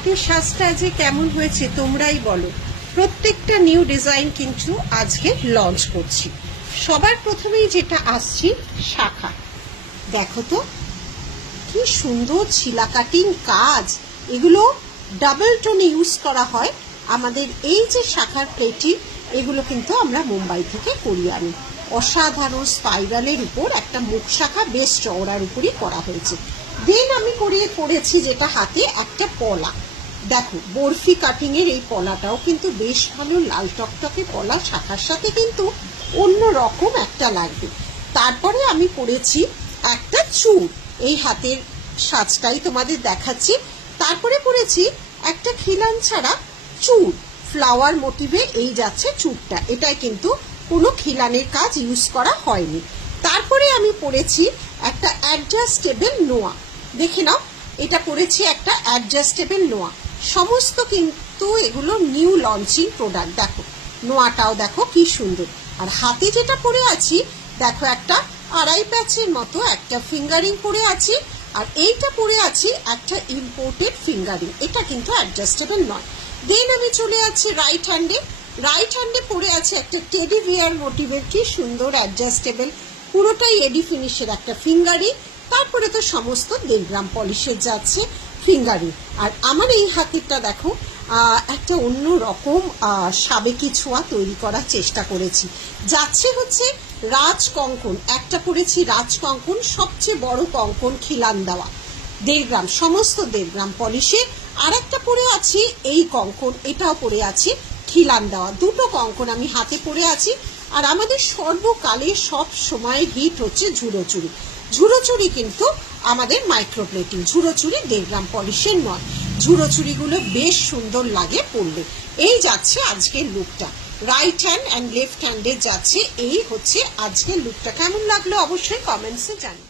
হাতের সাজটা যে কেমন হয়েছে তোমরাই বলো। প্রত্যেকটা নিউ ডিজাইন কিন্তু আজকে লঞ্চ করছি। সবার প্রথমেই যেটা আসছি শাখা, দেখো তো কি সুন্দর ছিলা কাটিং কাজ। এগুলো ডাবল টোন ইউজ করা হয়। আমাদের এই যে শাখার প্লেটিং, এগুলো কিন্তু আমরা মুম্বাই থেকে করিয়ে আনি। অসাধারণ স্পাইরালের উপর একটা মুখ শাখা বেশ চওড়ার উপরই করা হয়েছে। দেন আমি করেছি যেটা হাতে একটা পলা, দেখো বরফি কাটিং এর এই পলাটাও কিন্তু বেশ ভালো, লাল টকটকে পলা, শাখার সাথে কিন্তু অন্য রকম একটা লাগবে। তারপরে আমি করেছি একটা চূড়, এই হাতের সাজটাই তোমাদের দেখাচ্ছি। তারপরে করেছি একটা খিলান ছাড়া চূড়, ফ্লাওয়ার মোটিভে এই যাচ্ছে চূড়টা, এটাই কিন্তু কোনো খিলানের কাজ ইউজ করা হয়নি। তারপরে আমি পরেছি একটা অ্যাডজাস্টেবল নোয়া, দেখে নাও এটা পরেছি একটা অ্যাডজাস্টেবল নোয়া। সমস্ত কিন্তু এগুলো নিউ লঞ্চিং প্রোডাক্ট। দেখো নোয়াটাও দেখো কি সুন্দর। আর হাতে যেটা পরে আছি দেখো একটা আড়াই প্যাচের মতো একটা ফিঙ্গারিং পরে আছি, আর এইটা পরে আছি একটা ইম্পোর্টেড ফিঙ্গারিং, এটা কিন্তু অ্যাডজাস্টেবল নয়। দেন আমি চলে যাচ্ছি রাইট হ্যান্ডে পরে আছে একটা টেডি বিয়ার মোটিভের কি সুন্দর অ্যাডজাস্টেবল, পুরোটাই এডি ফিনিশের একটা ফিঙ্গারিং। তারপরে তো সমস্ত 1.5 গ্রাম পলিশের যাচ্ছে ফিঙ্গারিং। আর আমার এই হাতেরটা দেখো একটা অন্য রকম সাবেকি ছোঁয়া তৈরি করার চেষ্টা করেছি। যাচ্ছে হচ্ছে রাজ কঙ্কন, একটা পরেছি রাজ কঙ্কন, সবচেয়ে বড় কঙ্কন খিলান দেওয়া 1.5 গ্রাম, সমস্ত 1.5 গ্রাম পলিশের। আর একটা পরে আছি এই কঙ্কন, এটাও পরে আছি খিলান দেওয়া। দুটো কঙ্কন আমি হাতে পরে আছি। আর আমাদের সর্বকালে সব সময় হিট হচ্ছে ঝুড়োচুড়ি। ঝুড়োচুড়ি কিন্তু আমাদের মাইক্রোপ্লেটিং, ঝুড়োচুড়ি 1.5 গ্রাম পলিশের নয়। ঝুড়োচুড়িগুলো বেশ সুন্দর লাগে পরলে। এই যাচ্ছে আজকের লুকটা, রাইট হ্যান্ড অ্যান্ড লেফট হ্যান্ডে যাচ্ছে। এই হচ্ছে আজকের লুকটা। কেমন লাগলো অবশ্যই কমেন্টসে জানিও।